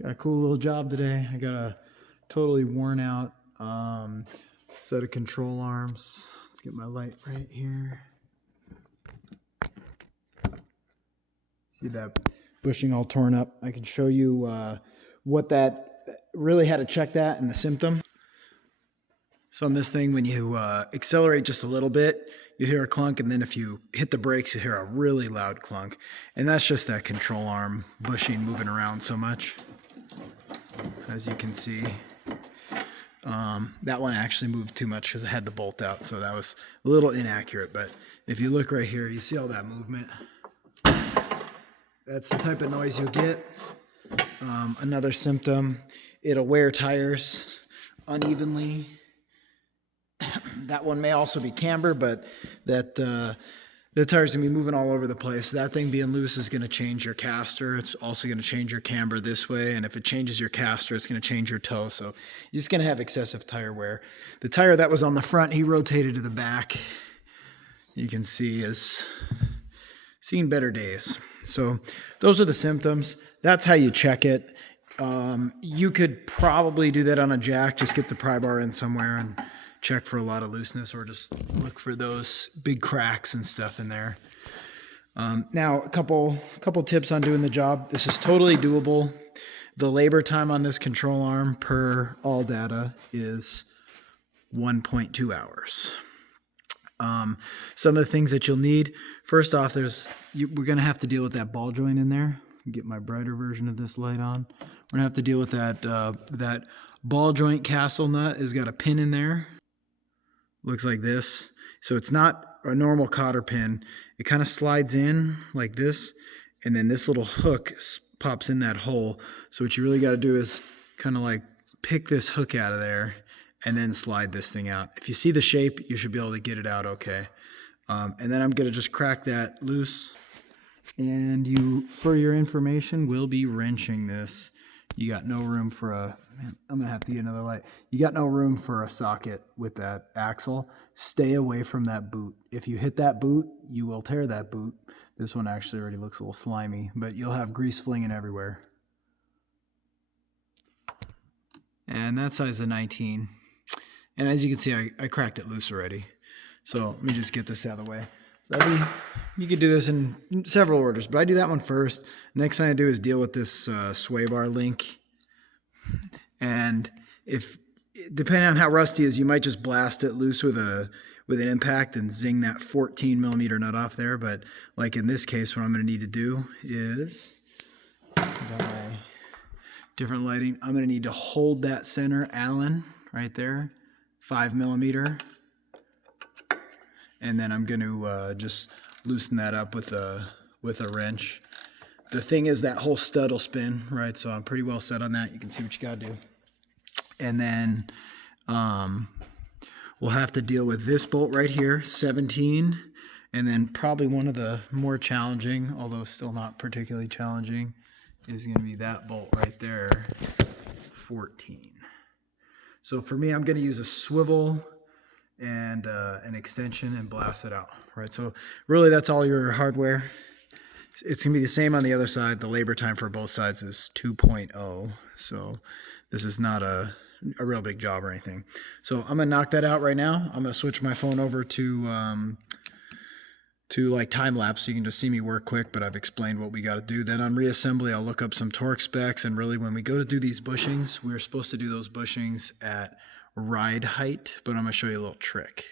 Got a cool little job today. I got a totally worn out set of control arms. Let's get my light right here. See that bushing all torn up? I can show you what that really, how to check that and the symptom. So on this thing, when you accelerate just a little bit, you hear a clunk, and then if you hit the brakes, you hear a really loud clunk. And that's just that control arm bushing moving around so much. As you can see, that one actually moved too much because it had the bolt out, so that was a little inaccurate. But if you look right here, you see all that movement. That's the type of noise you'll get. Another symptom, it'll wear tires unevenly. That one may also be camber, but that the tires gonna be moving all over the place. That thing being loose is gonna change your caster. It's also gonna change your camber this way, and if it changes your caster, it's gonna change your toe. So you're just gonna have excessive tire wear. The tire that was on the front, he rotated to the back. You can see is seen better days. So those are the symptoms. That's how you check it. You could probably do that on a jack. Just get the pry bar in somewhere and check for a lot of looseness, or just look for those big cracks and stuff in there. Now, a couple tips on doing the job. This is totally doable. The labor time on this control arm per all data is 1.2 hours. Some of the things that you'll need, first off, we're going to have to deal with that ball joint in there. Get my brighter version of this light on. We're going to have to deal with that ball joint castle nut has got a pin in there. Looks like this. So it's not a normal cotter pin. It kind of slides in like this, and then this little hook pops in that hole. So what you really got to do is kind of like pick this hook out of there and then slide this thing out. If you see the shape, you should be able to get it out okay. And then I'm going to just crack that loose. And you, for your information, will be wrenching this. You got no room for I'm going to have to get another light. You got no room for a socket with that axle. Stay away from that boot. If you hit that boot, you will tear that boot. This one actually already looks a little slimy, but you'll have grease flinging everywhere. And that size is 19. And as you can see, I cracked it loose already. So let me just get this out of the way. So you could do this in several orders, but I do that one first. Next thing I do is deal with this sway bar link. And if, depending on how rusty it is, you might just blast it loose with an impact and zing that 14 millimeter nut off there. But like in this case, what I'm going to need to do is, different lighting, I'm going to need to hold that center Allen right there, 5 millimeter. And then I'm going to just loosen that up with a wrench. The thing is that whole stud will spin, right? So I'm pretty well set on that. You can see what you got to do. And then we'll have to deal with this bolt right here, 17. And then probably one of the more challenging, although still not particularly challenging, is going to be that bolt right there, 14. So for me, I'm going to use a swivel and an extension and blast it out, right? So really that's all your hardware. It's gonna be the same on the other side. The labor time for both sides is 2.0. So this is not a real big job or anything. So I'm gonna knock that out right now. I'm gonna switch my phone over to like time lapse so you can just see me work quick, but I've explained what we got to do. Then on reassembly, I'll look up some torque specs, and really when we go to do these bushings, we're supposed to do those bushings at ride height, but I'm going to show you a little trick.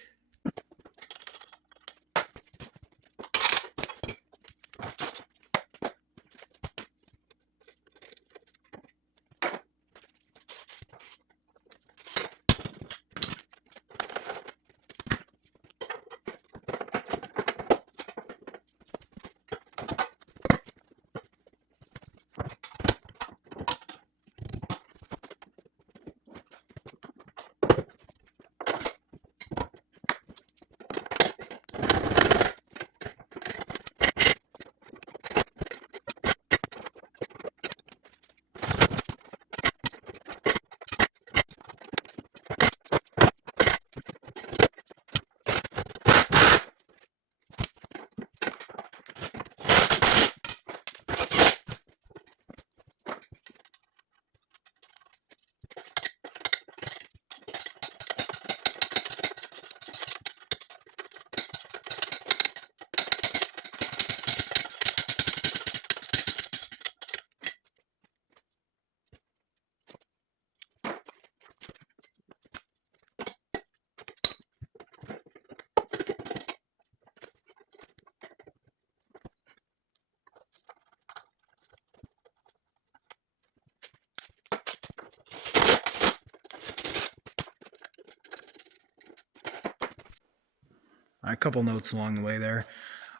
a couple notes along the way there.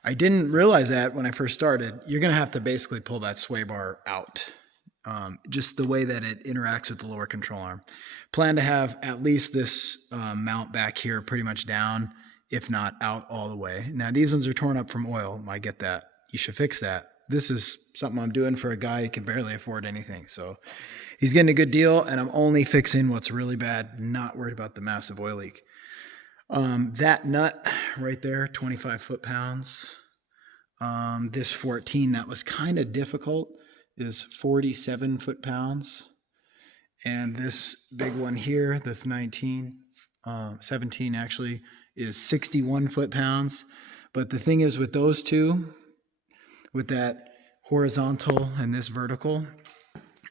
I didn't realize that when I first started. You're going to have to basically pull that sway bar out. Just the way that it interacts with the lower control arm. Plan to have at least this mount back here pretty much down, if not out all the way. Now these ones are torn up from oil. I get that. You should fix that. This is something I'm doing for a guy who can barely afford anything. So he's getting a good deal, and I'm only fixing what's really bad, not worried about the massive oil leak. That nut right there, 25 foot-pounds. This 14, that was kind of difficult, is 47 foot-pounds. And this big one here, this 17 actually, is 61 foot-pounds. But the thing is with those two, with that horizontal and this vertical,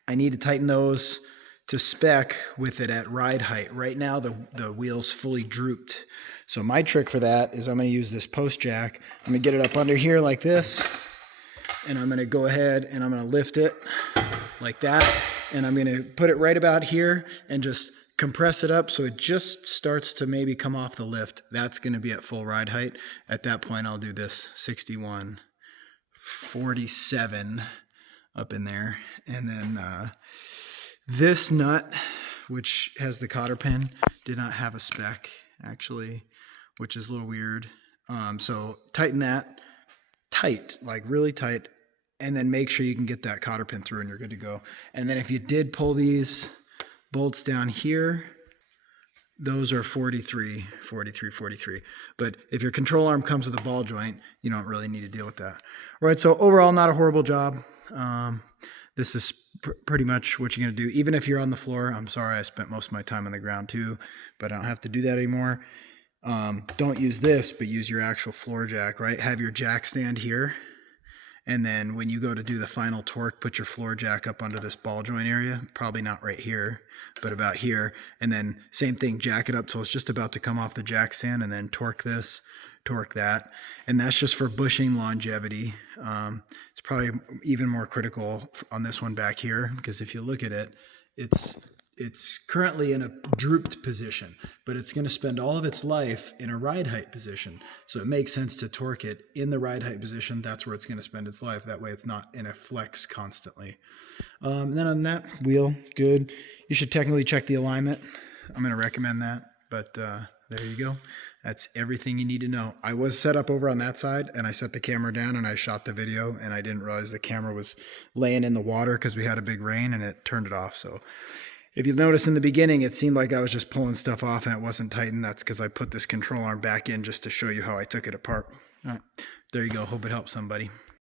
I need to tighten those to spec with it at ride height. Right now, the wheel's fully drooped. So my trick for that is I'm going to use this post jack. I'm going to get it up under here like this, and I'm going to go ahead and I'm going to lift it like that, and I'm going to put it right about here and just compress it up so it just starts to maybe come off the lift. That's going to be at full ride height. At that point, I'll do this 61, 47 up in there, and then this nut, which has the cotter pin, did not have a spec actually, which is a little weird. So tighten that tight, like really tight, and then make sure you can get that cotter pin through and you're good to go. And then if you did pull these bolts down here, those are 43. But if your control arm comes with a ball joint, you don't really need to deal with that. All right, so overall, not a horrible job. This is pretty much what you're going to do. Even if you're on the floor, I'm sorry, I spent most of my time on the ground too, but I don't have to do that anymore. Don't use this, but use your actual floor jack, right? Have your jack stand here. And then when you go to do the final torque, put your floor jack up under this ball joint area. Probably not right here, but about here. And then same thing, jack it up till it's just about to come off the jack stand, and then torque this, torque that. And that's just for bushing longevity. It's probably even more critical on this one back here, because if you look at it, it's currently in a drooped position, but it's going to spend all of its life in a ride height position. So it makes sense to torque it in the ride height position. That's where it's going to spend its life. That way it's not in a flex constantly. Then on that wheel, good. You should technically check the alignment. I'm going to recommend that, but there you go. That's everything you need to know. I was set up over on that side, and I set the camera down and I shot the video, and I didn't realize the camera was laying in the water because we had a big rain, and it turned it off. So if you notice in the beginning, it seemed like I was just pulling stuff off and it wasn't tightened. That's because I put this control arm back in just to show you how I took it apart. All right, there you go. Hope it helps somebody.